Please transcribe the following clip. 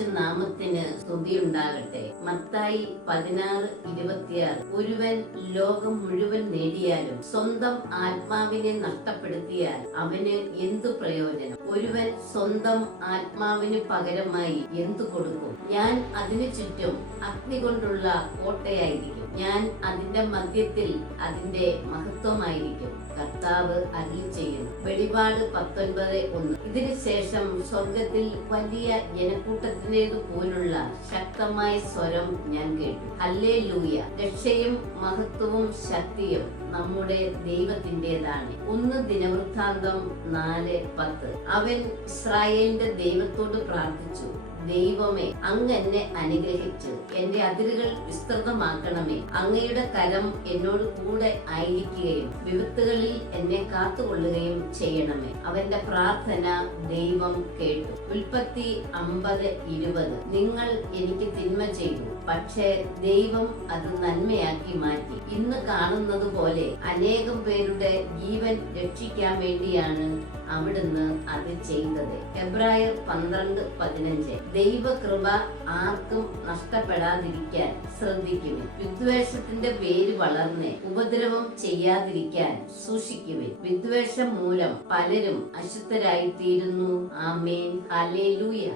യേശു നാമത്തിന് സ്തുതിയുണ്ടാകട്ടെ. മത്തായി 16:26. ഒരുവൻ ലോകം മുഴുവൻ നേടിയാലും സ്വന്തം ആത്മാവിനെ നഷ്ടപ്പെടുത്തിയാൽ അവന് എന്തു പ്രയോജനം? ഒരുവൻ സ്വന്തം ആത്മാവിന് പകരമായി എന്തു കൊടുക്കും? ഞാൻ അതിനു ചുറ്റും അഗ്നി കൊണ്ടുള്ള കോട്ടയായിരിക്കും. ഞാൻ അതിന്റെ മധ്യത്തിൽ അതിന്റെ മഹത്വമായിരിക്കും. കർത്താവ് അരുളിച്ചെയ്യുന്നു. വെളിപാട് 19:1. ഇതിനു ശേഷം സ്വർഗത്തിൽ വലിയ ജനക്കൂട്ടത്തിനേതു പോലുള്ള ശക്തമായ സ്വരം ഞാൻ കേട്ടു. ഹല്ലേലൂയ! രക്ഷയും മഹത്വവും ശക്തിയും നമ്മുടെ ദൈവത്തിൻ്റെതാണ്. 1 ദിനവൃത്താന്തം 4:10. അവൻ ഇസ്രായേലിന്റെ ദൈവത്തോട് പ്രാർത്ഥിച്ചു, ദൈവമേ, അങ്ങ് എന്നെ അനുഗ്രഹിച്ച് എന്റെ അതിരുകൾ വിസ്തൃതമാക്കണമേ. അങ്ങയുടെ കരം എന്നോട് കൂടെ ആയിരിക്കുകയും വിപത്തുകളിൽ എന്നെ കാത്തുകൊള്ളുകയും ചെയ്യണമേ. അവന്റെ പ്രാർത്ഥന ദൈവം കേട്ടു. ഉൽപ്പത്തി 50:20. നിങ്ങൾ എനിക്ക് തിന്മ ചെയ്തു, പക്ഷേ ദൈവം അത് നന്മയാക്കി മാറ്റി. ഇന്ന് കാണുന്നത് പോലെ അനേകം പേരുടെ ജീവൻ രക്ഷിക്കാൻ വേണ്ടിയാണ് അവിടുന്ന് അത് ചെയ്തത്. എബ്രായർ 12:15. ദൈവകൃപ ആർക്കും നഷ്ടപ്പെടാതിരിക്കാൻ ശ്രദ്ധിക്കുവിൻ. വിദ്വേഷത്തിന്റെ വേര് വളർന്ന് ഉപദ്രവം ചെയ്യാതിരിക്കാൻ സൂക്ഷിക്കുവിൻ. വിദ്വേഷം മൂലം പലരും അശുദ്ധരായി തീരുന്നു. ആമേൻ. ഹല്ലേലൂയ.